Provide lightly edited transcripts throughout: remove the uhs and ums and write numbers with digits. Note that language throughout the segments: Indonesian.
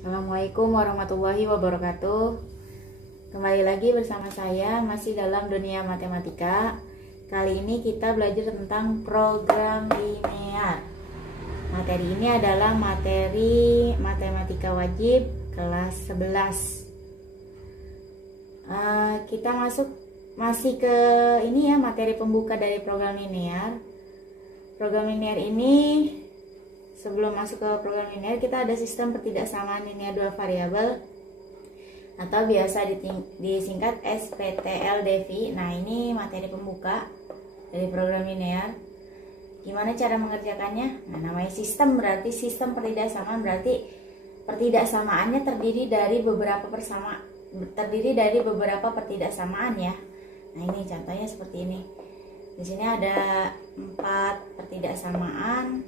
Assalamualaikum warahmatullahi wabarakatuh. Kembali lagi bersama saya masih dalam dunia matematika. Kali ini kita belajar tentang program linear. Materi ini adalah materi matematika wajib kelas 11. Kita masih ke ini ya, materi pembuka dari program linear. Program linear ini, sebelum masuk ke program linear, kita ada sistem pertidaksamaan linear dua variabel atau biasa disingkat SPTLDV. Nah, ini materi pembuka dari program linear. Gimana cara mengerjakannya? Nah, namanya sistem, berarti sistem pertidaksamaan, berarti pertidaksamaannya terdiri dari beberapa pertidaksamaan ya. Nah, ini contohnya seperti ini. Di sini ada 4 pertidaksamaan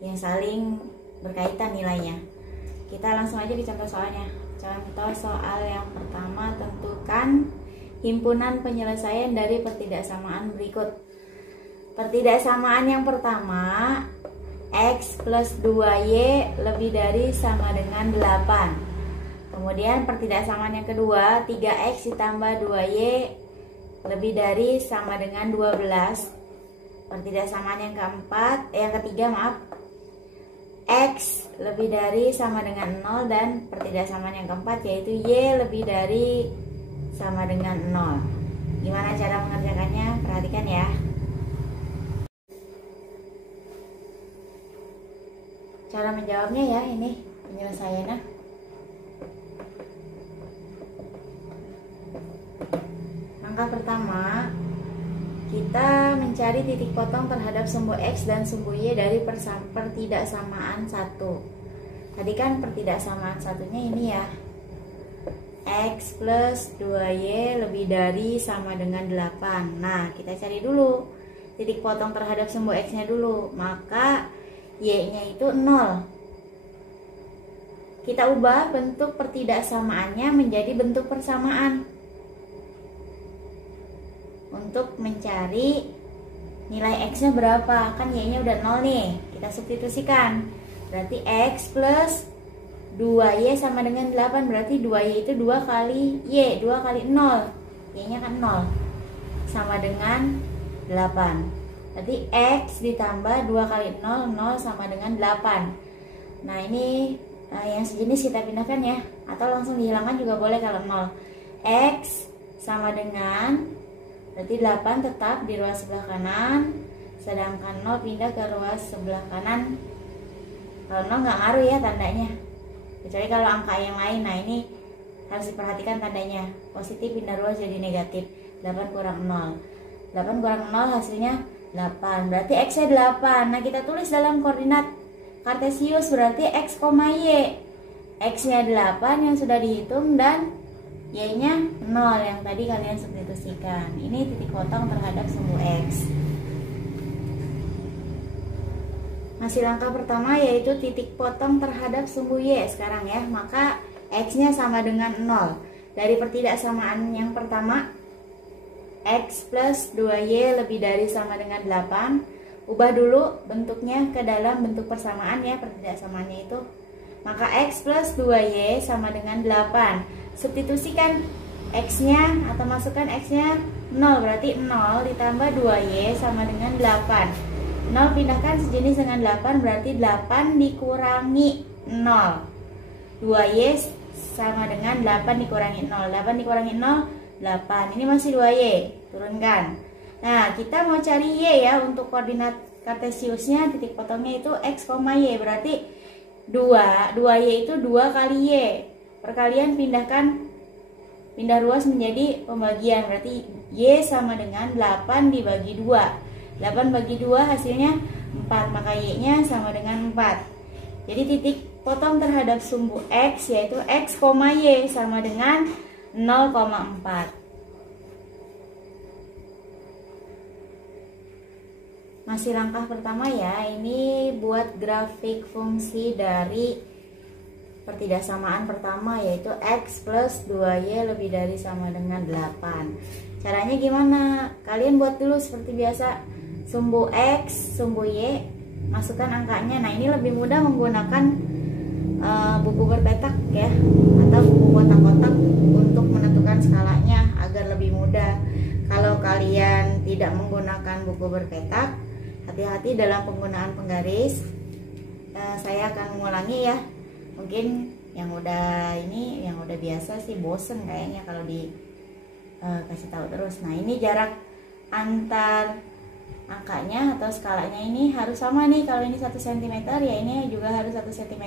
yang saling berkaitan nilainya. Kita langsung aja ke contoh soalnya. Contoh soal yang pertama, tentukan himpunan penyelesaian dari pertidaksamaan berikut. Pertidaksamaan yang pertama, X plus 2Y lebih dari sama dengan 8. Kemudian pertidaksamaan yang kedua, 3X ditambah 2Y lebih dari sama dengan 12. Pertidaksamaan yang ketiga, X lebih dari sama dengan 0, dan pertidaksamaan yang keempat yaitu Y lebih dari sama dengan 0. Gimana cara mengerjakannya? Perhatikan ya. Cara menjawabnya ya, ini penyelesaiannya. Langkah pertama, kita mencari titik potong terhadap sumbu X dan sumbu Y dari pertidaksamaan 1. Tadi kan pertidaksamaan satunya ini ya, X plus 2Y lebih dari sama dengan 8. Nah, kita cari dulu titik potong terhadap sumbu X-nya dulu. Maka Y-nya itu 0. Kita ubah bentuk pertidaksamaannya menjadi bentuk persamaan untuk mencari nilai X-nya berapa. Kan Y-nya udah 0 nih, kita substitusikan. Berarti X plus 2Y sama dengan 8. Berarti 2Y itu 2 kali Y, 2 kali 0. Y-nya kan 0, sama dengan 8. Berarti X ditambah 2 kali 0, 0 sama dengan 8. Nah, ini yang sejenis kita pindahkan ya, atau langsung dihilangkan juga boleh kalau 0. X sama dengan, berarti 8 tetap di ruas sebelah kanan, sedangkan 0 pindah ke ruas sebelah kanan. Kalau 0 nggak ngaruh ya tandanya, kecuali kalau angka yang lain. Nah, ini harus diperhatikan tandanya. Positif pindah ruas jadi negatif. 8 kurang 0. 8 kurang 0 hasilnya 8. Berarti X-nya 8. Nah, kita tulis dalam koordinat kartesius, berarti X, Y. X-nya 8 yang sudah dihitung, dan Y-nya 0 yang tadi kalian substitusikan. Ini titik potong terhadap sumbu X. Masih langkah pertama, yaitu titik potong terhadap sumbu Y sekarang ya. Maka X-nya sama dengan 0. Dari pertidaksamaan yang pertama, X plus 2Y lebih dari sama dengan 8. Ubah dulu bentuknya ke dalam bentuk persamaan ya, pertidaksamaannya itu. Maka X plus 2Y sama dengan 8. Substitusikan X-nya atau masukkan X-nya 0, berarti 0 ditambah 2Y sama dengan 8. 0 pindahkan sejenis dengan 8, berarti 8 dikurangi 0. 2Y sama dengan 8 dikurangi 0. 8 dikurangi 0, 8. Ini masih 2Y, turunkan. Nah, kita mau cari Y ya, untuk koordinat kartesiusnya, titik potongnya itu X, Y. Berarti 2Y itu 2 kali Y. Perkalian pindah ruas menjadi pembagian, berarti Y sama dengan 8 dibagi 2. 8 bagi 2 hasilnya 4, maka Y-nya sama dengan 4. Jadi titik potong terhadap sumbu X yaitu X, Y sama dengan 0,4. Masih langkah pertama ya, ini buat grafik fungsi dari pertidaksamaan pertama, yaitu X plus 2Y lebih dari sama dengan 8. Caranya gimana? Kalian buat dulu seperti biasa. Sumbu X, sumbu Y, masukkan angkanya. Nah, ini lebih mudah menggunakan buku buku berpetak ya, atau buku kotak-kotak untuk menentukan skalanya agar lebih mudah. Kalau kalian tidak menggunakan buku berpetak, hati-hati dalam penggunaan penggaris. Saya akan mengulangi ya. Mungkin yang udah biasa sih bosen kayaknya kalau kasih tahu terus. Nah, ini jarak antar angkanya atau skalanya ini harus sama nih. Kalau ini 1 cm ya ini juga harus 1 cm.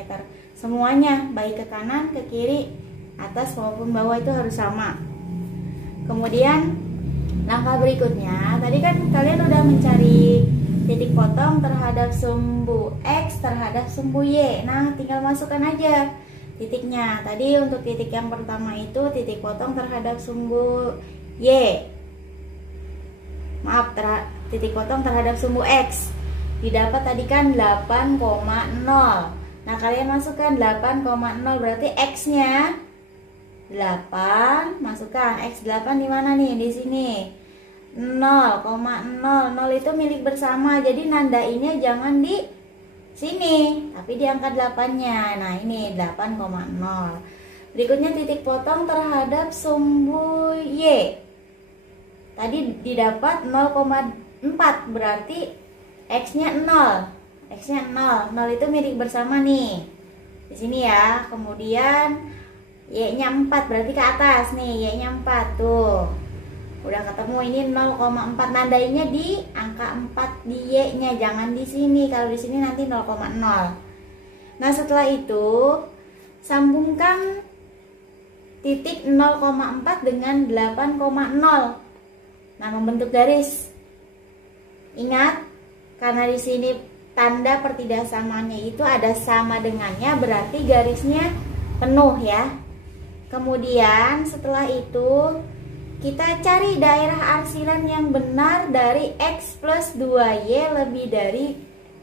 Semuanya baik ke kanan, ke kiri, atas maupun bawah itu harus sama. Kemudian langkah berikutnya, tadi kan kalian udah mencari titik potong terhadap sumbu X terhadap sumbu Y. Nah, tinggal masukkan aja titiknya. Tadi untuk titik yang pertama itu titik potong terhadap sumbu Y. Maaf, titik potong terhadap sumbu X. Didapat tadi kan 8,0. Nah, kalian masukkan 8,0 berarti X-nya 8, masukkan X8 di mana nih? Di sini. 0,00 itu milik bersama, jadi nandainnya jangan di sini tapi di angka 8-nya. Nah, ini 8,0. Berikutnya titik potong terhadap sumbu Y. Tadi didapat 0,4 berarti X-nya 0. X-nya 0. 0 itu milik bersama nih. Di sini ya. Kemudian Y-nya 4 berarti ke atas nih. Y-nya 4 tuh. Udah ketemu, ini 0,4, nandainya di angka 4 di Y-nya, jangan di sini. Kalau di sini nanti 0,0. Nah, setelah itu sambungkan titik 0,4 dengan 8,0. Nah, membentuk garis. Ingat, karena di sini tanda pertidaksamaannya itu ada sama dengannya, berarti garisnya penuh ya. Kemudian setelah itu kita cari daerah arsiran yang benar dari X plus 2Y lebih dari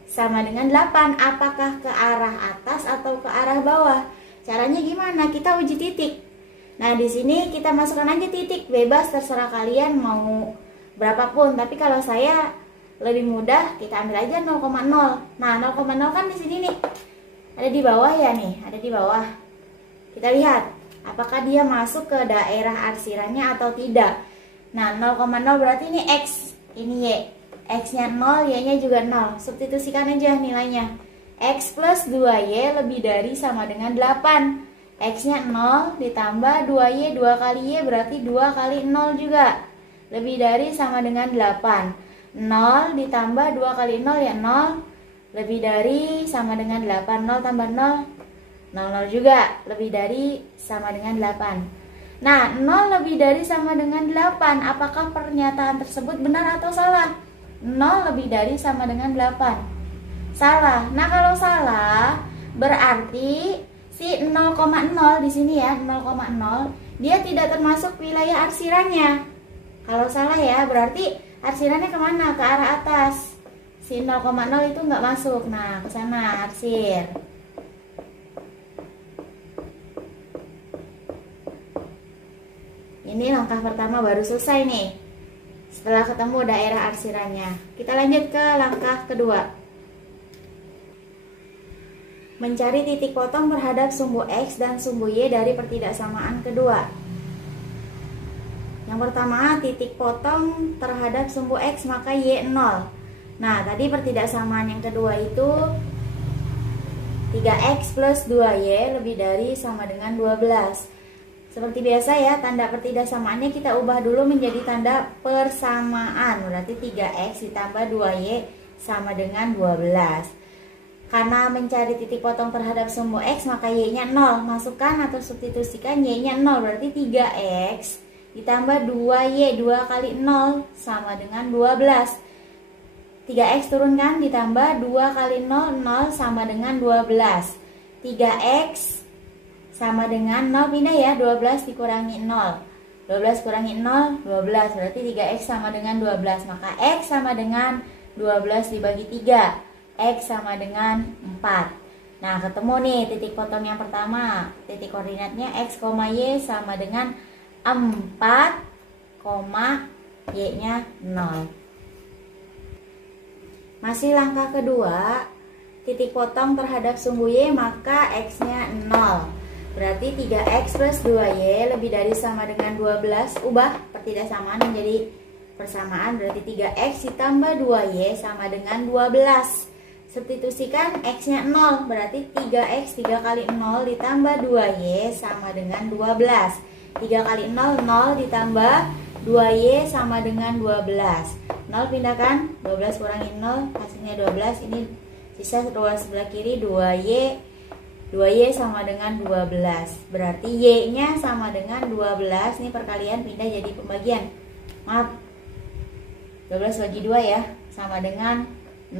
sama dengan 8. Apakah ke arah atas atau ke arah bawah? Caranya gimana? Kita uji titik. Nah, di sini kita masukkan aja titik, bebas terserah kalian mau berapapun. Tapi kalau saya lebih mudah, kita ambil aja 0,0. Nah, 0,0 kan di sini nih. Ada di bawah ya nih, ada di bawah. Kita lihat apakah dia masuk ke daerah arsirannya atau tidak. Nah, 0,0 berarti ini X, ini Y. X-nya 0, Y-nya juga 0. Substitusikan aja nilainya. X plus 2Y lebih dari sama dengan 8. X-nya 0 ditambah 2Y, 2 kali Y berarti 2 kali 0 juga. Lebih dari sama dengan 8. 0 ditambah 2 kali 0 ya 0. Lebih dari sama dengan 8. 0 tambah 0. 00 juga, lebih dari sama dengan 8. Nah, 0 lebih dari sama dengan 8. Apakah pernyataan tersebut benar atau salah? 0 lebih dari sama dengan 8. Salah. Nah, kalau salah berarti si 0,0 di sini ya, 0,0 dia tidak termasuk wilayah arsirannya. Kalau salah ya, berarti arsirannya kemana? Ke arah atas. Si 0,0 itu nggak masuk. Nah, ke sana arsir. Ini langkah pertama baru selesai nih. Setelah ketemu daerah arsirannya, kita lanjut ke langkah kedua. Mencari titik potong terhadap sumbu X dan sumbu Y dari pertidaksamaan kedua. Yang pertama, titik potong terhadap sumbu X maka Y 0. Nah, tadi pertidaksamaan yang kedua itu 3X plus 2Y lebih dari sama dengan 12. Seperti biasa ya, tanda pertidaksamaannya kita ubah dulu menjadi tanda persamaan. Berarti 3X ditambah 2Y sama dengan 12. Karena mencari titik potong terhadap sumbu X maka Y-nya 0. Masukkan atau substitusikan Y-nya 0. Berarti 3X ditambah 2Y, 2 kali 0 sama dengan 12. 3X turunkan ditambah 2 kali 0, 0 sama dengan 12. 3X sama dengan 0, pindah ya, 12 dikurangi 0. 12 kurangi 0, 12. Berarti 3X sama dengan 12. Maka X sama dengan 12 dibagi 3. X sama dengan 4. Nah, ketemu nih titik potong yang pertama. Titik koordinatnya X, Y sama dengan 4, Y-nya 0. Masih langkah kedua. titik potong terhadap sumbu Y, maka X-nya 0. Berarti 3X plus 2Y lebih dari sama dengan 12. Ubah pertidaksamaan menjadi persamaan, berarti 3X ditambah 2Y sama dengan 12. Substitusikan X-nya 0, berarti 3X 3 kali 0 ditambah 2Y sama dengan 12. 3 kali 0, 0 ditambah 2Y sama dengan 12. 0 pindahkan, 12 kurangi 0 hasilnya 12. Ini sisa sebelah kiri 2Y. 2Y sama dengan 12. Berarti Y-nya sama dengan 12. Ini perkalian pindah jadi pembagian. Maaf. 12 bagi 2 ya, sama dengan 6.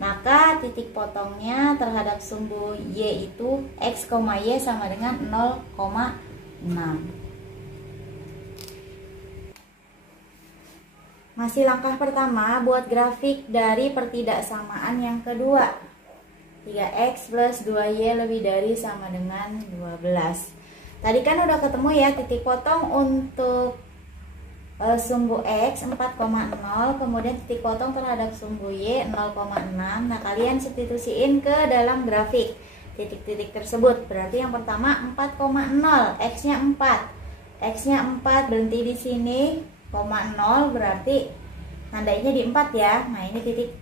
Maka titik potongnya terhadap sumbu Y itu X, Y sama dengan 0,6. Masih langkah pertama, buat grafik dari pertidaksamaan yang kedua. 3X plus 2Y lebih dari sama dengan 12. Tadi kan udah ketemu ya titik potong untuk sumbu X 4,0, kemudian titik potong terhadap sumbu Y 0,6. Nah, kalian substitusiin ke dalam grafik titik-titik tersebut. Berarti yang pertama 4,0, X-nya 4. X-nya 4 berhenti di sini, 0, berarti tandainya di 4 ya. Nah, ini titik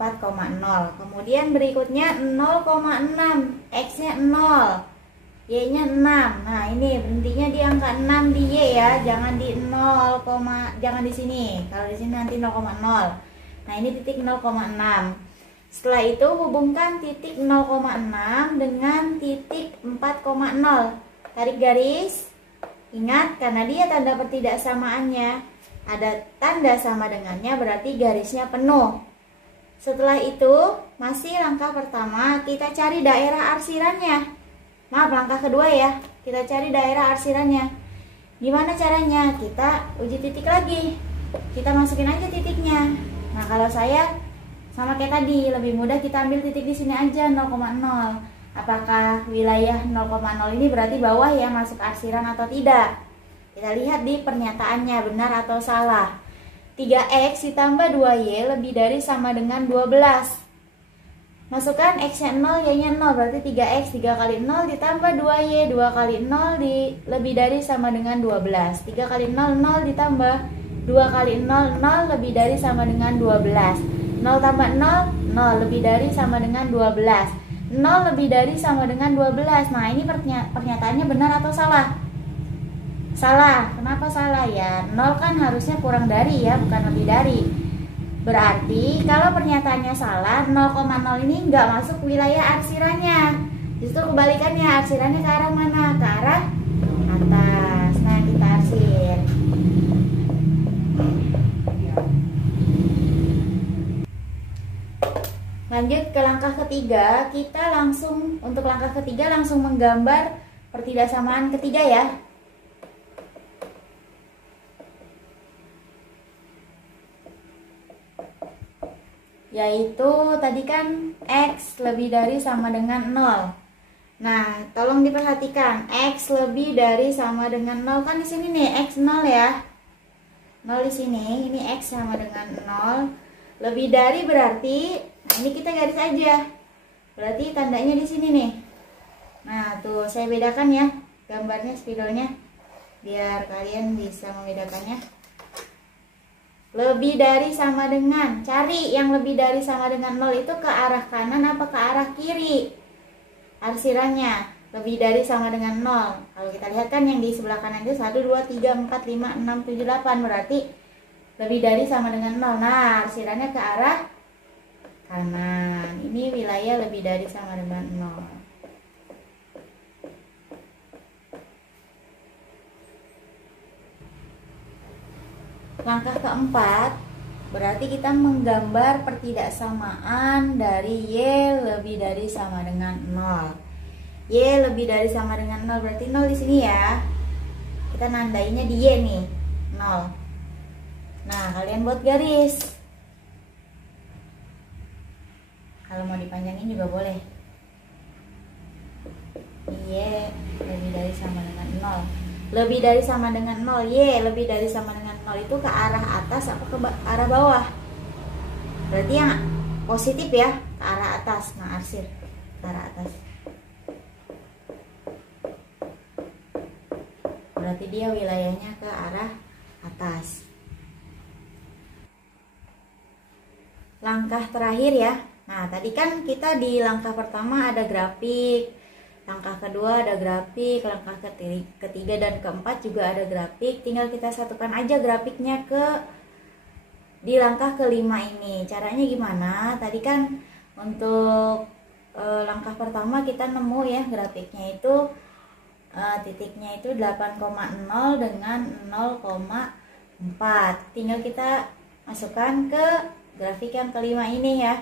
4,0. Kemudian berikutnya 0,6, X-nya 0, Y-nya 6. Nah, ini berhentinya di angka 6 di Y ya, jangan di 0, jangan di sini. Kalau di sini nanti 0,0. Nah, ini titik 0,6. Setelah itu hubungkan titik 0,6 dengan titik 4,0. Tarik garis. Ingat, karena dia tanda pertidaksamaannya ada tanda sama dengannya, berarti garisnya penuh. Setelah itu, masih langkah pertama, kita cari daerah arsirannya. Maaf, langkah kedua ya, kita cari daerah arsirannya. Gimana caranya? Kita uji titik lagi. Kita masukin aja titiknya. Nah, kalau saya sama kayak tadi, lebih mudah kita ambil titik di sini aja, 0,0. Apakah wilayah 0,0 ini berarti bawah ya, masuk arsiran atau tidak? Kita lihat di pernyataannya, benar atau salah. 3X ditambah 2Y lebih dari sama dengan 12. Masukkan X-nya 0, Y-nya 0, berarti 3X 3 kali 0 ditambah 2Y 2 kali 0 lebih dari sama dengan 12. 3 kali 0, 0 ditambah 2 kali 0, 0 lebih dari sama dengan 12. 0 tambah 0, 0 lebih dari sama dengan 12. 0 lebih dari sama dengan 12. Nah, ini pernyataannya benar atau salah? Salah. Kenapa salah ya? 0 kan harusnya kurang dari ya, bukan lebih dari. Berarti kalau pernyataannya salah, 0,0 ini nggak masuk wilayah arsirannya. Justru kebalikannya, arsirannya ke arah mana? Ke arah atas. Nah, kita arsir. Lanjut ke langkah ketiga. Kita langsung, untuk langkah ketiga langsung menggambar pertidaksamaan ketiga ya. Yaitu tadi kan X lebih dari sama dengan 0. Nah, tolong diperhatikan, X lebih dari sama dengan 0 kan di sini nih, X 0 ya. 0 di sini, ini X sama dengan 0. Lebih dari berarti, nah ini kita garis aja. Berarti tandanya di sini nih. Nah, tuh saya bedakan ya gambarnya, spidolnya, biar kalian bisa membedakannya. Lebih dari sama dengan, cari yang lebih dari sama dengan 0 itu ke arah kanan apa ke arah kiri arsirannya. Lebih dari sama dengan 0, kalau kita lihat kan yang di sebelah kanan itu 1, 2, 3, 4, 5, 6, 7, 8, berarti lebih dari sama dengan 0. Nah, arsirannya ke arah kanan. Ini wilayah lebih dari sama dengan 0. Langkah keempat, berarti kita menggambar pertidaksamaan dari Y lebih dari sama dengan 0. Y lebih dari sama dengan 0, berarti 0 di sini ya. Kita nandainya di Y nih, 0. Nah, kalian buat garis. Kalau mau dipanjangin juga boleh. Y lebih dari sama dengan 0. Lebih dari sama dengan 0, Y lebih dari sama dengan 0 itu ke arah atas apa ke arah bawah? Berarti yang positif ya, ke arah atas. atas. Nah, arsir ke arah atas. Berarti dia wilayahnya ke arah atas. Langkah terakhir ya. Nah, tadi kan kita di langkah pertama ada grafik, langkah kedua ada grafik, langkah ketiga dan keempat juga ada grafik. Tinggal kita satukan aja grafiknya di langkah kelima ini. Caranya gimana? Tadi kan untuk langkah pertama kita nemu ya grafiknya itu titiknya itu 8,0 dengan 0,4. Tinggal kita masukkan ke grafik yang kelima ini ya.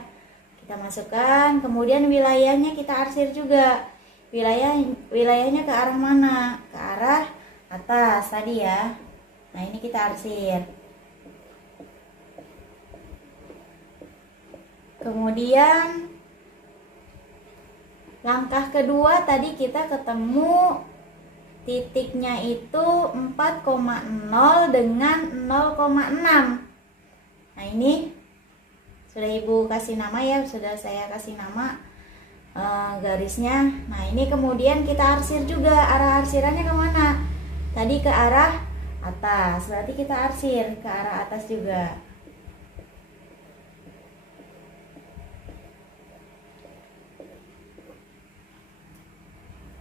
Kita masukkan, kemudian wilayahnya kita arsir juga. Wilayahnya ke arah mana? Ke arah atas tadi ya. Nah, ini kita arsir. Kemudian langkah kedua tadi kita ketemu titiknya itu 4,0 dengan 0,6. Nah, ini sudah Ibu kasih nama ya, sudah saya kasih nama garisnya. Nah, ini kemudian kita arsir juga. Arah arsirannya kemana? Tadi ke arah atas, berarti kita arsir ke arah atas juga.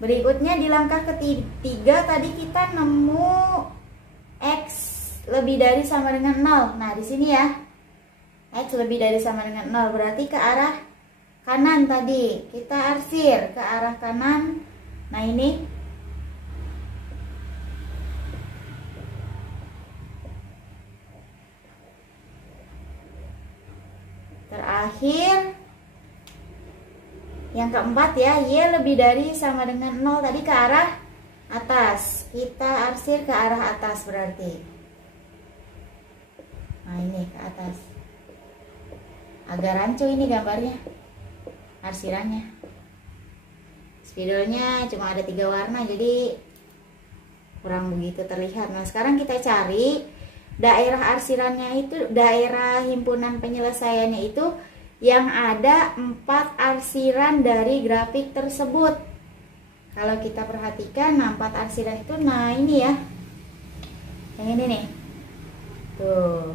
Berikutnya di langkah ketiga tadi kita nemu X lebih dari sama dengan 0. Nah, di sini ya. X lebih dari sama dengan 0 berarti ke arah kanan tadi. Kita arsir ke arah kanan. Nah, ini terakhir yang keempat ya, Y lebih dari sama dengan 0 tadi ke arah atas. Kita arsir ke arah atas berarti. Nah, ini ke atas. Agak rancu ini gambarnya, arsirannya. Spidolnya cuma ada 3 warna, jadi kurang begitu terlihat. Nah, sekarang kita cari daerah arsirannya itu, daerah himpunan penyelesaiannya itu yang ada 4 arsiran dari grafik tersebut. Kalau kita perhatikan, nah 4 arsiran itu, nah ini ya, yang ini nih, tuh,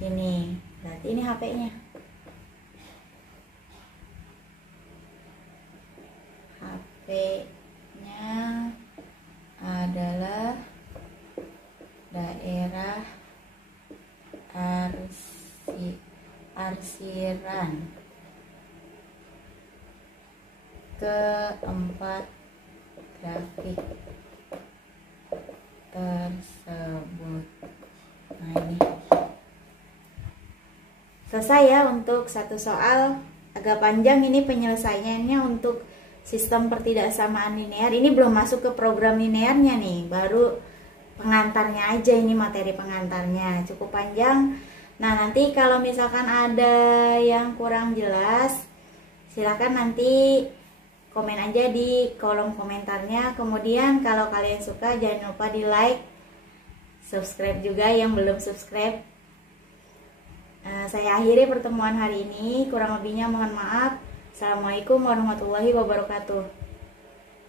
sini, berarti ini HP-nya. HP-nya adalah daerah arsiran keempat grafik tersebut. Nah, ini selesai ya untuk satu soal. Agak panjang ini penyelesaiannya untuk sistem pertidaksamaan linear. Ini belum masuk ke program linearnya nih, baru pengantarnya aja, ini materi pengantarnya cukup panjang. Nah, nanti kalau misalkan ada yang kurang jelas, silakan nanti komen aja di kolom komentarnya. Kemudian kalau kalian suka, jangan lupa di like, subscribe juga yang belum subscribe. Saya akhiri pertemuan hari ini, kurang lebihnya mohon maaf. Assalamualaikum warahmatullahi wabarakatuh.